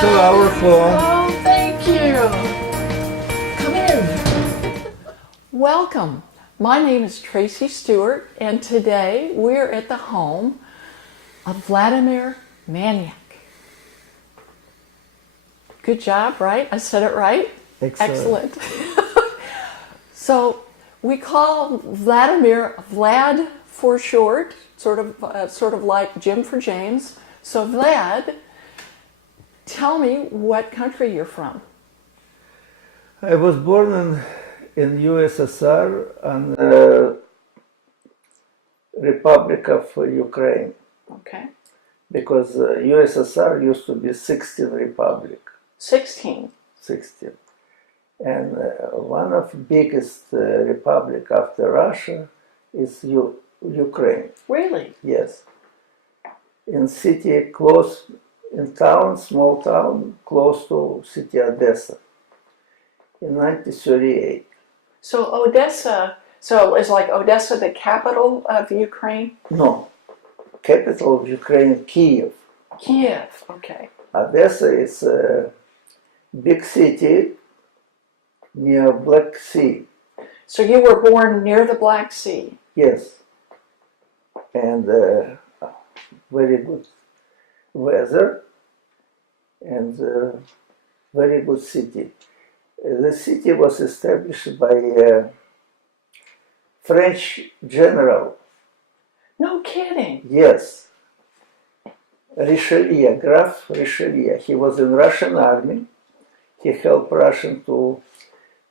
to our home. Oh, thank you. Come in. Welcome. My name is Tracy Stewart, and today we're at the home of Vladimir Maniak. Good job, right? I said it right? Excellent. So we call Vladimir Vlad for short, sort of like Jim for James. So Vlad, tell me what country you're from. I was born in USSR and the Republic of Ukraine, Okay. because USSR used to be 16 republic, 16. 16. And one of biggest republic after Russia is Ukraine. Really? Yes. In city close, in town, small town, close to city Odessa in 1938. So Odessa, so is like Odessa the capital of Ukraine? No, capital of Ukraine, Kiev. Kiev, okay. Odessa is a big city near Black Sea. So you were born near the Black Sea. Yes. And very good weather and very good city. The city was established by a French general. No kidding. Yes. Richelieu, Graf Richelieu. He was in Russian army. He helped Russian to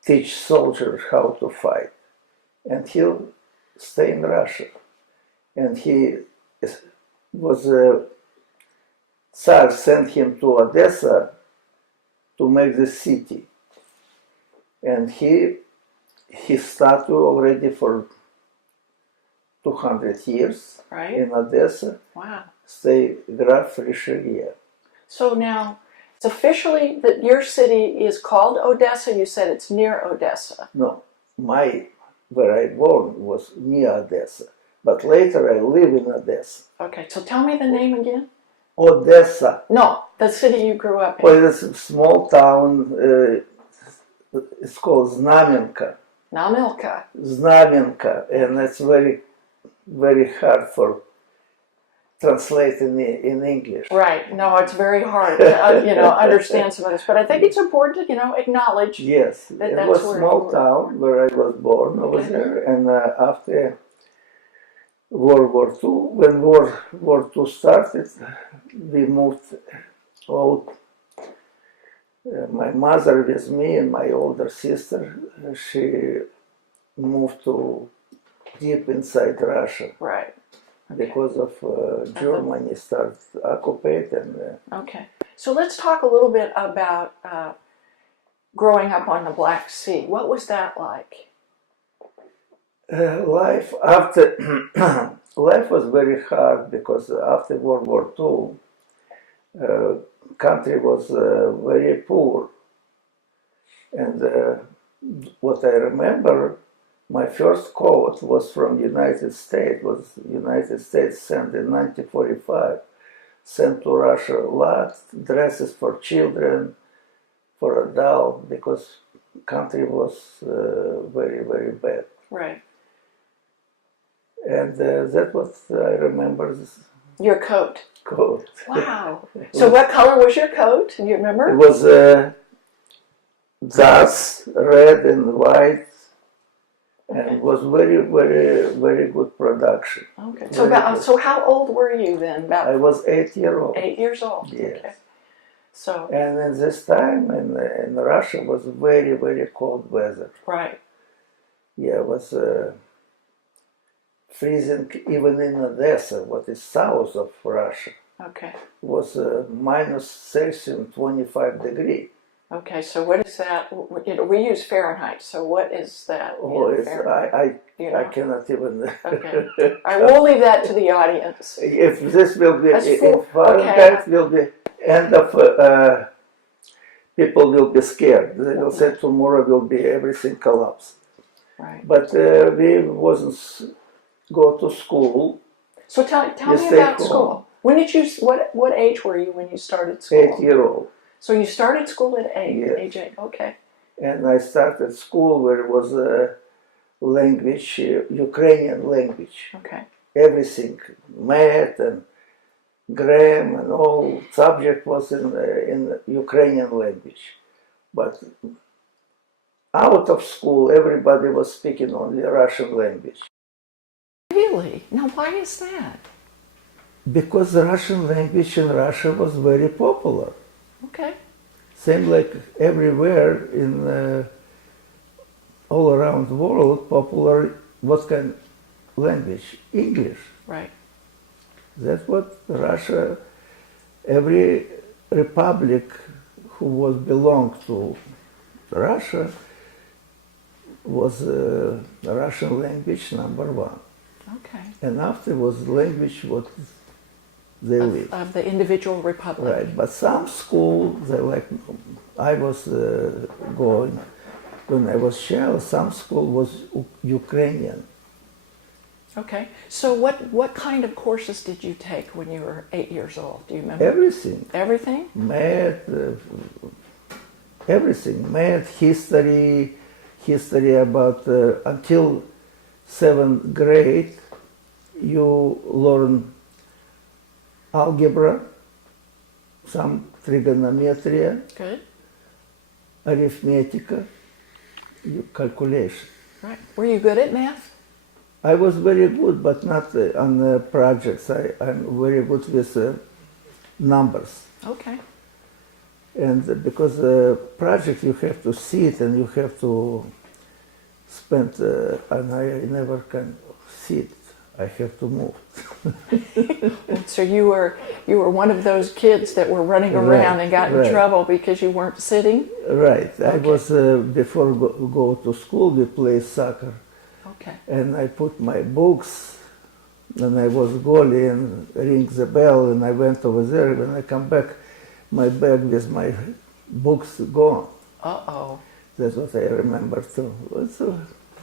teach soldiers how to fight. And he stayed in Russia. And he was Tsar sent him to Odessa to make the city. And he started already for 200 years Right. in Odessa. Wow. Stay Graf Richelieu. So now, it's officially that your city is called Odessa. You said it's near Odessa. No, where I born was near Odessa. But later I live in Odessa. Okay, so tell me the name again. Odessa. No, the city you grew up in. Well, it's a small town. It's called Znamenka. Namilka. Znamenka, and it's very, very hard for translating in English. Right. No, it's very hard to understand some of this, but I think it's important to acknowledge. Yes, That- it that's was a where small you were town where I was born over Okay. there, and after World War II, when World War II started, we moved out. My mother with me and my older sister, she moved to deep inside Russia Right. because of Germany started occupate and Okay. So let's talk a little bit about growing up on the Black Sea. What was that like? life after life was very hard because after World War II, country was very poor, and what I remember, my first coat was from United States. United States sent in 1945, sent to Russia a lot dresses for children, for adults, because country was very, very bad. Right. And that's what I remember. This Your coat. coat. Wow. So what color was your coat? Do you It remember? was dust, red and white, and it was very, very, very good production. Okay. Very So how old were you then? About I was 8 years old. 8 years old. Yes. Okay. So And in this time in Russia was very, very cold weather. right. Yeah, it was freezing even in Odessa, what is south of Russia. Okay. Was minus Celsius 25 degrees. Okay. So what is that? We use Fahrenheit. So what is that? Oh, in it's, Fahrenheit? I, You I know? cannot even. Okay. I will leave that to the audience. If this will be That's in full- Fahrenheit, okay. will be end of people will be scared. They will say tomorrow will be everything collapse. Right. But we wasn't go to school. So tell You me stay about home. school. When did you? What age were you when you started school? 8-year-old. So you started school at Yes. age 8. Okay. And I started school where it was a language, Ukrainian language. Okay. Everything, math and grammar and all subject was in Ukrainian language. But out of school, everybody was speaking only Russian language. Really? Now, why is that? Because the Russian language in Russia was very popular. Okay. Same like everywhere in all around the world, popular what kind of language? English. Right. That's what Russia, every republic who was belonged to Russia was Russian language number one. Okay. And afterwards language what they live. Of the individual republic. Right, but some school, they like, I was going, when I was child, some school was Ukrainian. Okay. So what kind of courses did you take when you were 8 years old? Do you remember? Everything, Everything? math, everything, math, history about, until 7th grade, you learn algebra, some trigonometry, Good. arithmetic, calculation. Right. Were you good at math? I was very good, but not on projects. I'm very good with numbers. Okay. And because project you have to sit and you have to spend, and I never can sit. I have to move. So you were one of those kids that were running around and got in right. trouble because you weren't sitting? Right. I Okay. was, before go to school, we play soccer. Okay. And I put my books, and I was goalie and ring the bell, and I went over there. When I come back, my bag with my books gone. Uh-oh. That's what I remember too. So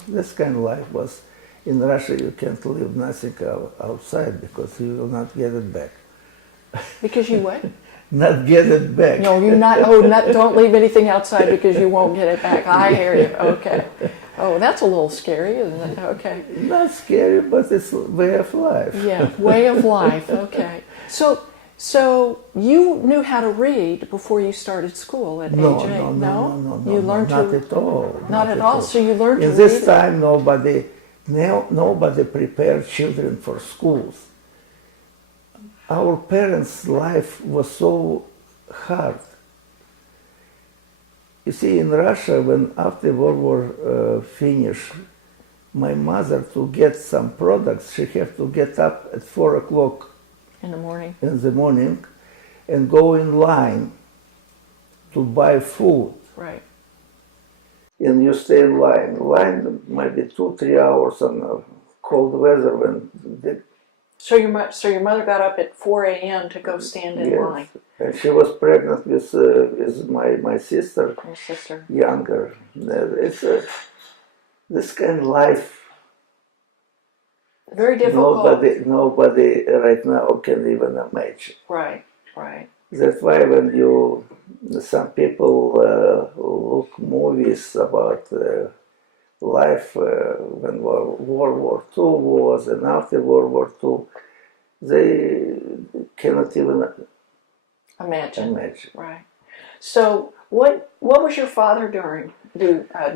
this kind of life was. In Russia, you can't leave nothing outside because you will not get it back. Because you what? Not get it back. No, you not. Oh, don't leave anything outside because you won't get it back. I hear you. Okay. Oh, that's a little scary, isn't it? Okay. Not scary, but it's way of life. Yeah, way of life. Okay. So you knew how to read before you started school at age 8? No. You learned not to at all. Not at all. So you learned to In read. this time, nobody prepared children for schools. Our parents' life was so hard. You see, in Russia, when after World War finished, my mother, to get some products, she had to get up at 4 o'clock In the morning. in the morning and go in line to buy food. Right. And you stay in line. Line might be 2-3 hours on cold weather when the So your mother got up at 4 a.m. to go stand in line. And she was pregnant with my sister, Your sister. younger. It's this kind of life. Very difficult. Nobody right now can even imagine. Right. Right. That's why when some people look movies about life when World War II was and after World War II, they cannot even Imagine. imagine. Right. So what was your father doing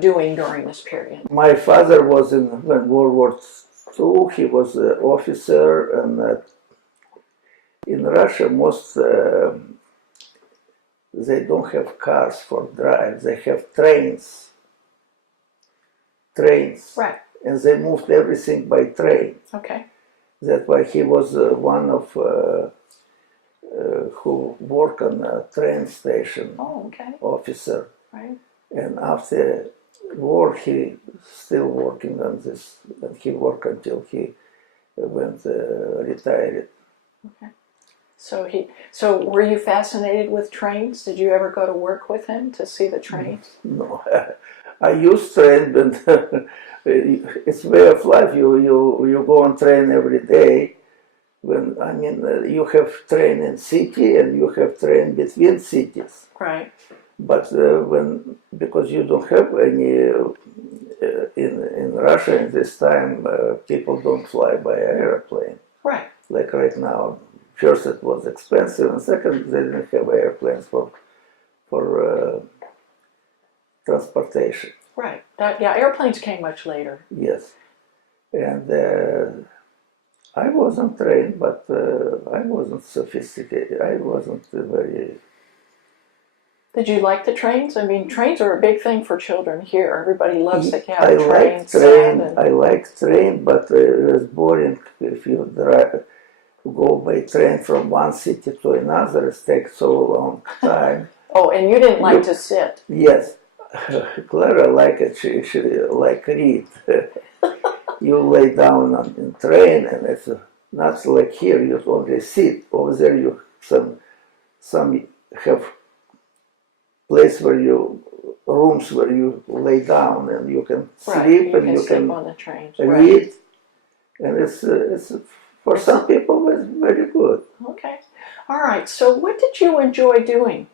during this period? My father was when World War II. He was an officer, and in Russia, most they don't have cars for drive. They have trains. Right. And they moved everything by train. Okay. That's why he was one of who worked on a train station, Oh, okay. officer. Right. And after war, he still working on this, and he worked until he went retired. Okay. So were you fascinated with trains? Did you ever go to work with him to see the trains? No, I use train, but it's way of life. You go on train every day, when I mean you have train in city and you have train between cities. Right. But when because you don't have any in Russia in this time, people don't fly by airplane. Right. Like right now, first it was expensive, and second they didn't have airplanes for transportation. Right. Yeah, airplanes came much later. Yes, and I wasn't trained, but I wasn't sophisticated. I wasn't very. Did you like the trains? I mean, trains are a big thing for children here. Everybody loves to have I trains. like train. I like train, but it was boring if you go by train from one city to another. It takes so long time. Oh, and you didn't like to sit. Yes, Clara like it. She like read. You lay down on in train, and it's not like here. You only sit. Over there, you some have place where you rooms where you lay down and you can sleep you and you sleep can on the trains. read, Right. and it's for some people it's very good. Okay. All right. So, what did you enjoy doing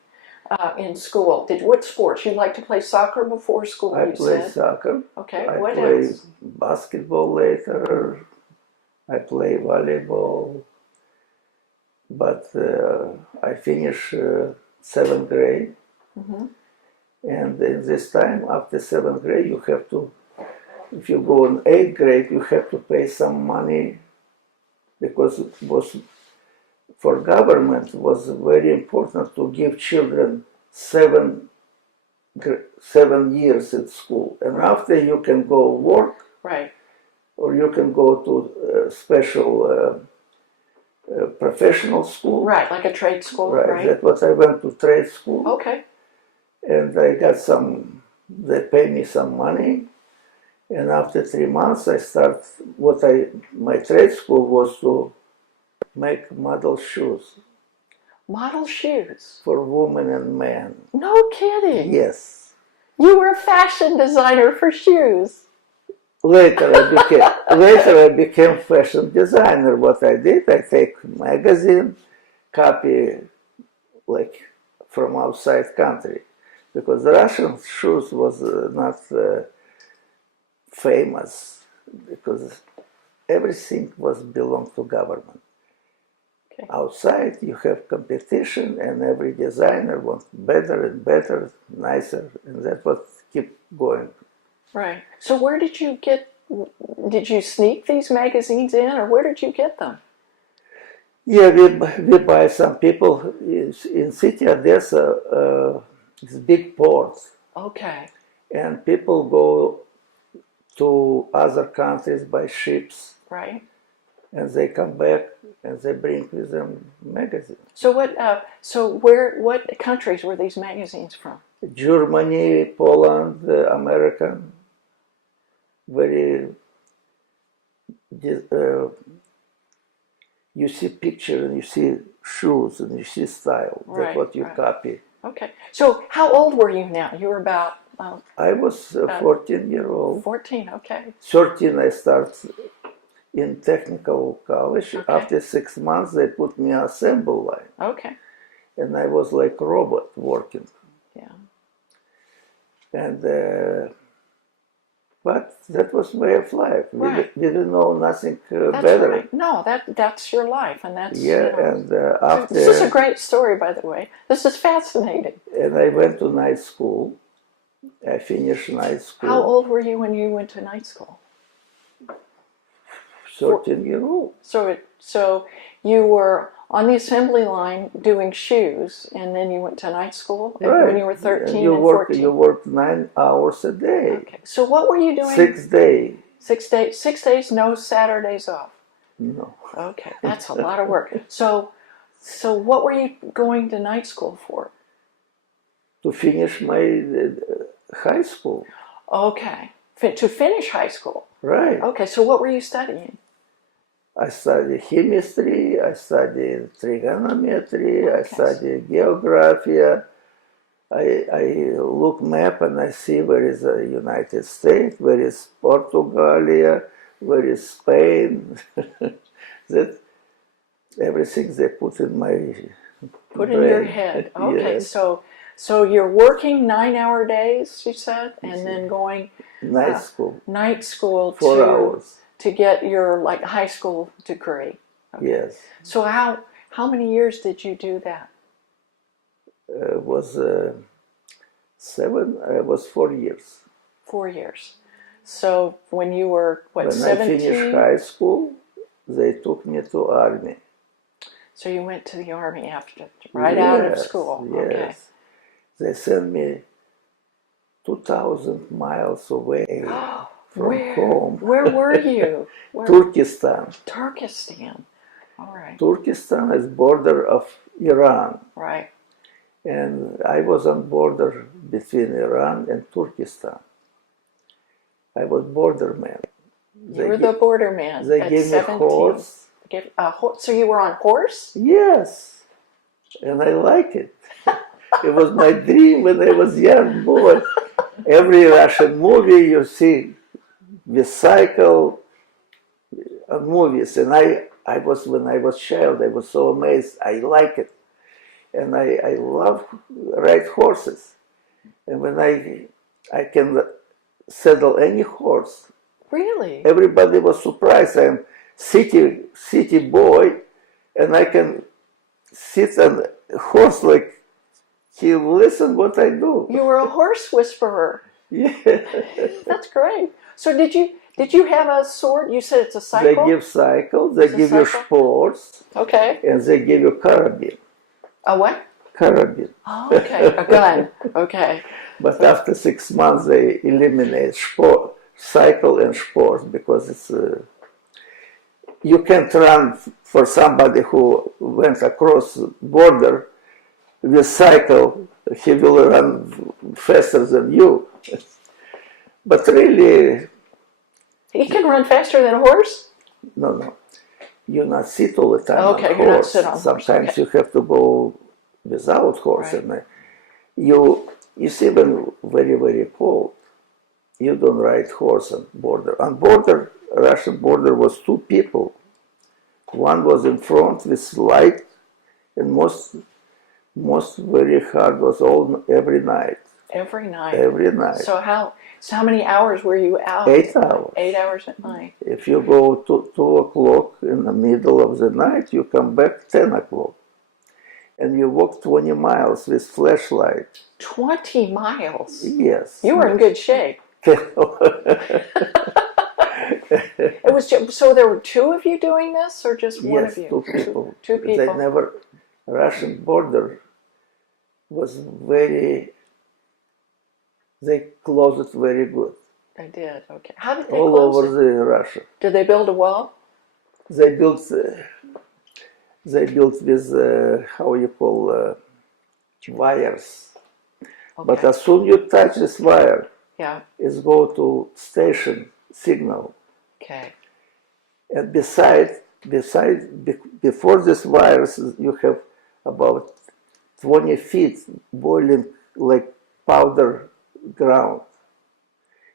in school? What sports? You like to play soccer before school? I you play said. soccer. Okay. I What play else? basketball later. I play volleyball, but I finish seventh grade. Mm-hmm. And in this time, after seventh grade, you have to, if you go in eighth grade, you have to pay some money because it was, for government, it was very important to give children 7 years at school. And after you can go work, Right. or you can go to special professional school. Right, like a trade school. Right. That's what I went to trade school. Okay. And I got they paid me some money. And after 3 months, I start my trade school was to make model shoes Model shoes. for women and men. No kidding. Yes. You were a fashion designer for shoes. Later I became fashion designer. What I did, I take magazine, copy like from outside country. Because the Russian shoes was not famous because everything was belonged to government. Okay. Outside you have competition and every designer wants better and better, nicer, and that's what keep going. Right. So where did you sneak these magazines in, or where did you get them? Yeah, we buy some people in city Odessa. It's big ports, Okay. and people go to other countries by ships, Right. and they come back and they bring with them magazines. So what countries were these magazines from? Germany, Poland, American, very. You see picture and you see shoes and you see style. That's Right, what you right. copy. Okay. So how old were you now? You were about I was 14-year-old. 14. Okay. 13 I started in technical college. Okay. After 6 months they put me on assembly line. Okay. And I was like a robot working. Yeah. And but that was way of life. Right. We didn't know nothing That's better. right. No, that's your life, and that's Yeah, and after This is a great story, by the way. This is fascinating. and I went to night school. I finished night school. How old were you when you went to night school? 13-year-old. So you were on the assembly line doing shoes, and then you went to night school when you were 13 and 14. You worked 9 hours a day. Okay. So what were you doing? 6 days. 6 days. 6 days, no Saturdays off. No. Okay, that's a lot of work. So what were you going to night school for? To finish my high school. Okay, to finish high school. Right. Okay, so what were you studying? I studied chemistry, I studied trigonometry, I studied geography. I look map and I see where is the United States, where is Portugal, where is Spain. That everything they put in my Put in your brain. head. Okay, Yes. so you're working 9-hour days, you said, and then going Night school, night school 4 hours. to get your like high school degree. Yes. So how many years did you do that? It was 4 years. 4 years. So when you were what, When 17? I finished high school, they took me to army. So you went to the army after, right out of Yes, school. Yes. Okay. They sent me 2,000 miles away from home. Where were you? Where? Turkestan. Turkestan. All right. Turkestan is border of Iran. Right. And I was on border between Iran and Turkestan. I was border man. You were the border man. They at gave me 17. horse. So you were on horse? Yes, and I like it. It was my dream when I was young boy. Every Russian movie you see, the cycle on movies, and I was when I was child, I was so amazed. I like it, and I love ride horses, and when I can saddle any horse. Really? Everybody was surprised. I'm city boy, and I can sit on a horse like he listen what I do. You were a horse whisperer. Yeah. That's great. So did you have a sword? You said it's a They cycle? give cycles, they It's a give you cycle? sports, Okay. and they give you carabin. A what? Carabin. Oh, okay. A gun. Okay. But after 6 months, they eliminate cycle and sports because it's you can't run for somebody who went across border with cycle. He will run faster than you. But really, He can run faster than a horse? no. You not sit all the time Okay, on you're not horse. sit on horse, Sometimes okay. you have to go without horse. Right. And you see when very cold, you don't ride horse on border. On border, Russian border was 2 people. One was in front with light, and most very hard was every night. Every night. Every night. So how many hours were you out? 8 hours. 8 hours at night. If you go to 2 o'clock in the middle of the night, you come back 10 o'clock. And you walk 20 miles with flashlight. 20 miles? Yes. You were in good shape. It was so there were 2 of you doing this, or just one Yes, of you? 2 people. Two people. Russian border was they closed it very good. They did. Okay. How did they All close over it? the Russia. Did they build a wall? They built with how you call wires. Okay. But as soon you touch this wire, Yeah. it's go to station signal. Okay. And before this wires, you have about 20 feet boiling like powder ground.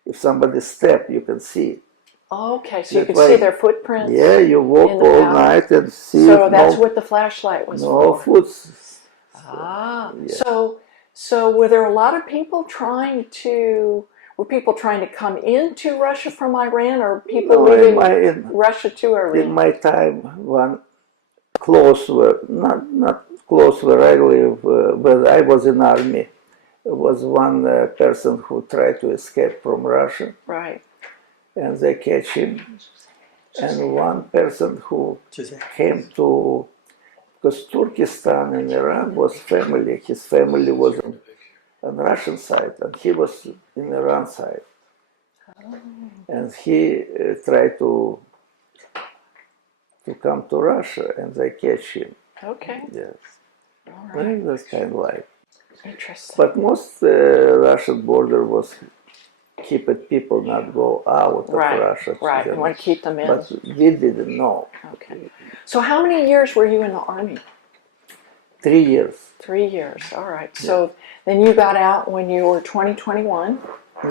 If somebody step, you can see it. Okay, so you That's could see why- their footprints. Yeah, you walk in the all powder. night and see So that's no, what the flashlight was no for. food. Ah. Yeah. So were there a lot of people trying to come into Russia from Iran, or people No, leaving in Russia to Iran? my time, one close were not close where I live, but I was in army. There was one person who tried to escape from Russia, Right. and they catch him. And one person who came to, because Turkestan and Iran was family. His family was on Russian side, and he was in Iran side. And he tried to come to Russia, and they catch him. Okay. Yes, All right. that's kind of like. Interesting. But most Russian border was keep it people not go out of Right. Russia. Right. You want to keep them in. But we didn't know. Okay. So how many years were you in the army? 3 years. 3 years. All right. So then you got out when you were 21.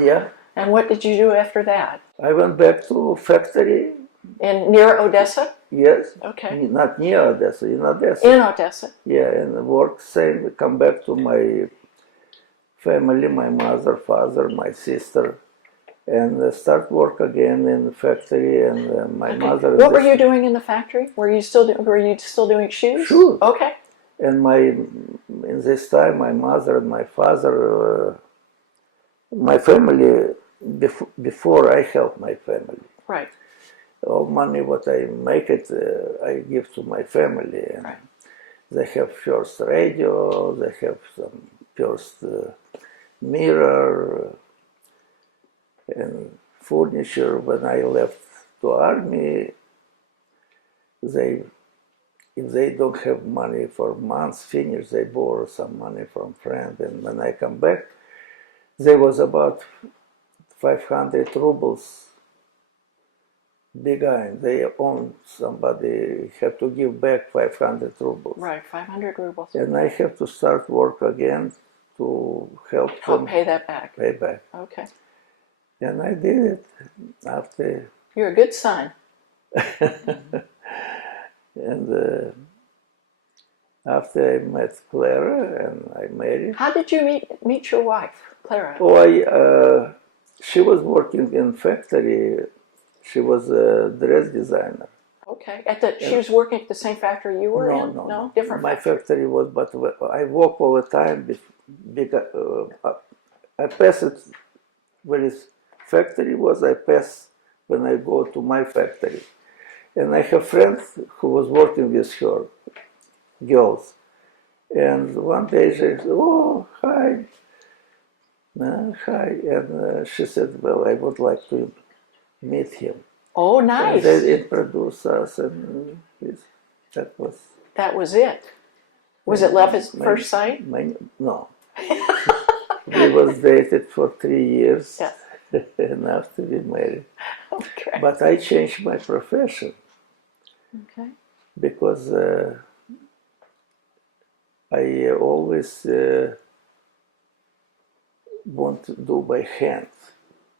Yeah. And what did you do after that? I went back to factory. Near Odessa? Yes. Okay. Not near Odessa, in Odessa. In Odessa. Yeah, and work same, come back to my family, my mother, father, my sister, and start work again in the factory. And my Okay. mother. What were you doing in the factory? Were you still doing shoes? Shoes. Okay. And in this time, my mother and my father, my family, before I help my family. Right. All money what I make it, I give to my family. And Right. they have first radio, they have some first mirror and furniture. When I left to army, they if they don't have money for months finish, they borrow some money from friend. And when I come back, there was about 500 rubles behind. They owned somebody had to give back 500 rubles. Right. 500 rubles. And I have to start work again to help them Pay that back. pay back. Okay. And I did it after. You're a good son. And after I met Clara and I married. How did you meet your wife, Clara? Oh, she was working in factory. She was a dress designer. Okay. She was working at the same factory you were in? No. Different My factory. factory was, but I walk all the time because I pass it where his factory was. I pass when I go to my factory. And I have friends who was working with her, girls. And one day she said, oh, hi. Hi. And she said, well, I would like to meet him. Oh, And nice. they introduced us, and that was. That was it. Was it love at first sight? No. We was dated for 3 years. Yes. And after we married. Okay. But I changed my profession. Okay. Because I always want to do by hand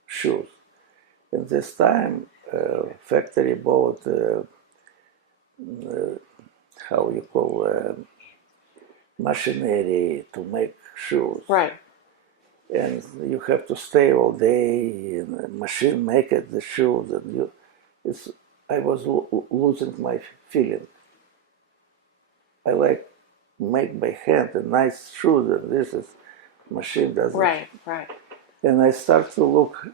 shoes. And this time, factory bought how you call machinery to make shoes. Right. And you have to stay all day in the machine make it the shoes, and I was losing my feeling. I like make by hand a nice shoes, and this is machine doesn't. Right. And I start to look,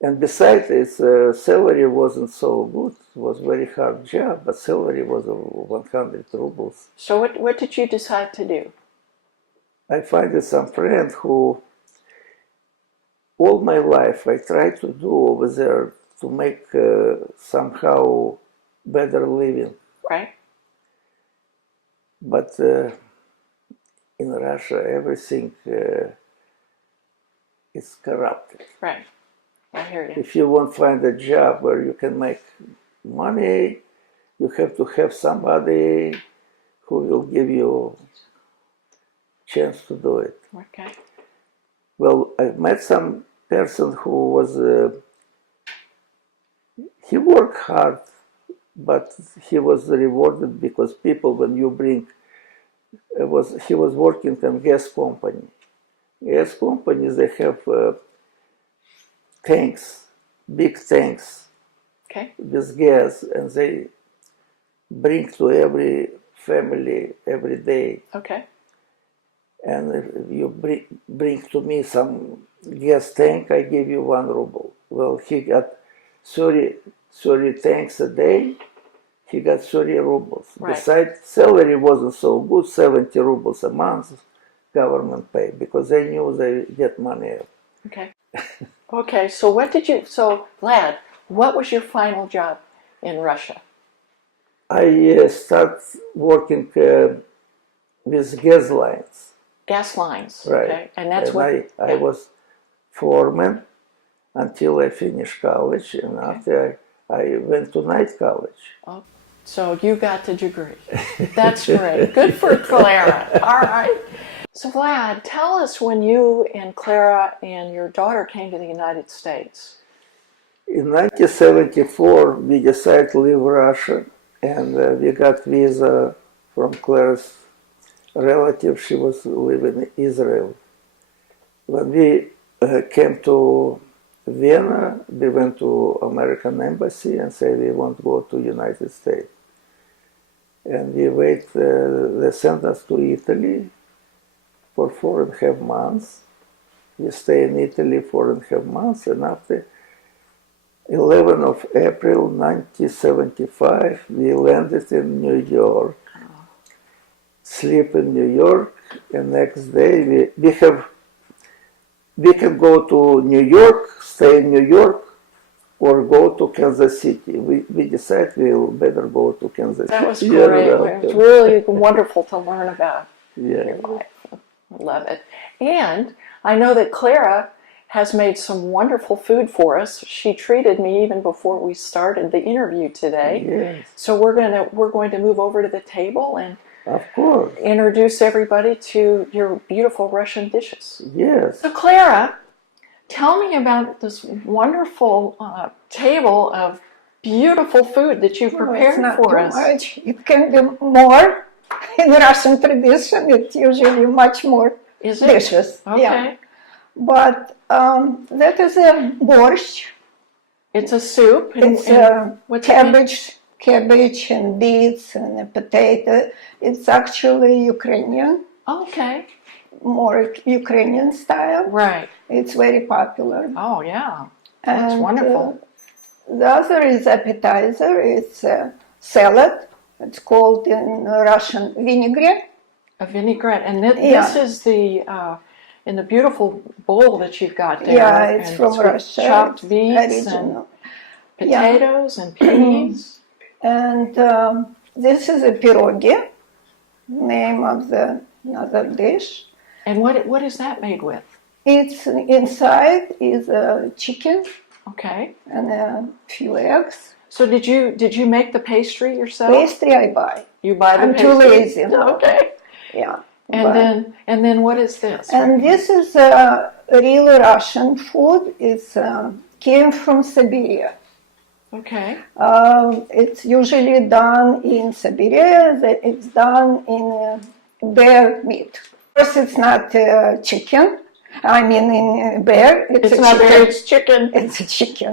and besides, its salary wasn't so good. It was very hard job, but salary was 100 rubles. So what did you decide to do? I find some friend who, all my life, I tried to do over there to make somehow better living. Right. But in Russia, everything is corrupted. Right. I hear you. If you want to find a job where you can make money, you have to have somebody who will give you chance to do it. Okay. Well, I met some person who was, he worked hard, but he was rewarded because people, when you bring, he was working in gas company. Gas companies, they have tanks, big tanks Okay. with gas, and they bring to every family every day. Okay. And if you bring to me some gas tank, I give you 1 ruble. Well, he got 30 tanks a day, he got 30 rubles. Right. Besides, salary wasn't so good, 70 rubles a month government pay, because they knew they get money. Okay. Okay, so Vlad, what was your final job in Russia? I start working with gas lines. Gas lines. Right. Okay. And that's I was foreman until I finished college, and after I went to night college. Oh, so you got the degree. That's great. Good for Clara. All right. So Vlad, tell us when you and Clara and your daughter came to the United States. In 1974, we decided to leave Russia, and we got visa from Claire's relative. She was living in Israel. When we came to Vienna, we went to American embassy and said we want to go to United States. And we wait, they sent us to Italy for 4.5 months. We stay in Italy 4.5 months, and after 11th of April 1975, we landed in New York. Sleep in New York, and next day we can go to New York, stay in New York, or go to Kansas City. We decided we'll better go to Kansas City. That was great. It was really wonderful to learn about your life. I love it. And I know that Clara has made some wonderful food for us. She treated me even before we started the interview today. Yes. So we're going to move over to the table and Of course. introduce everybody to your beautiful Russian dishes. Yes. So Clara, tell me about this wonderful table of beautiful food that you've prepared It's not for too us. much. It can be more. In Russian tradition, it's usually much more Is it? dishes. Okay. Yeah. But that is a borscht. It's a soup. And, It's what's it in? cabbage and beets and a potato. It's actually Ukrainian, Okay. more Ukrainian style. Right. It's very popular. Oh, yeah. That's And, wonderful. The other is appetizer. It's a salad. It's called in Russian vinaigrette. A vinaigrette. And this Yeah. is the in the beautiful bowl that you've got there. Yeah, it's and from with Russia. chopped It's beets original. and potatoes and peas. And this is a pierogi, name of the another dish. And what is that made with? It's inside is a chicken Okay. and a few eggs. So did you make the pastry yourself? Pastry I buy. You buy the I'm pastry? too lazy now. Okay. Yeah. And then what is this? And this is real Russian food. It's came from Siberia. Okay. It's usually done in Siberia. It's done in bear meat. Of course, it's not chicken. I mean, in bear. It's a not chicken. bear, it's chicken. It's a chicken.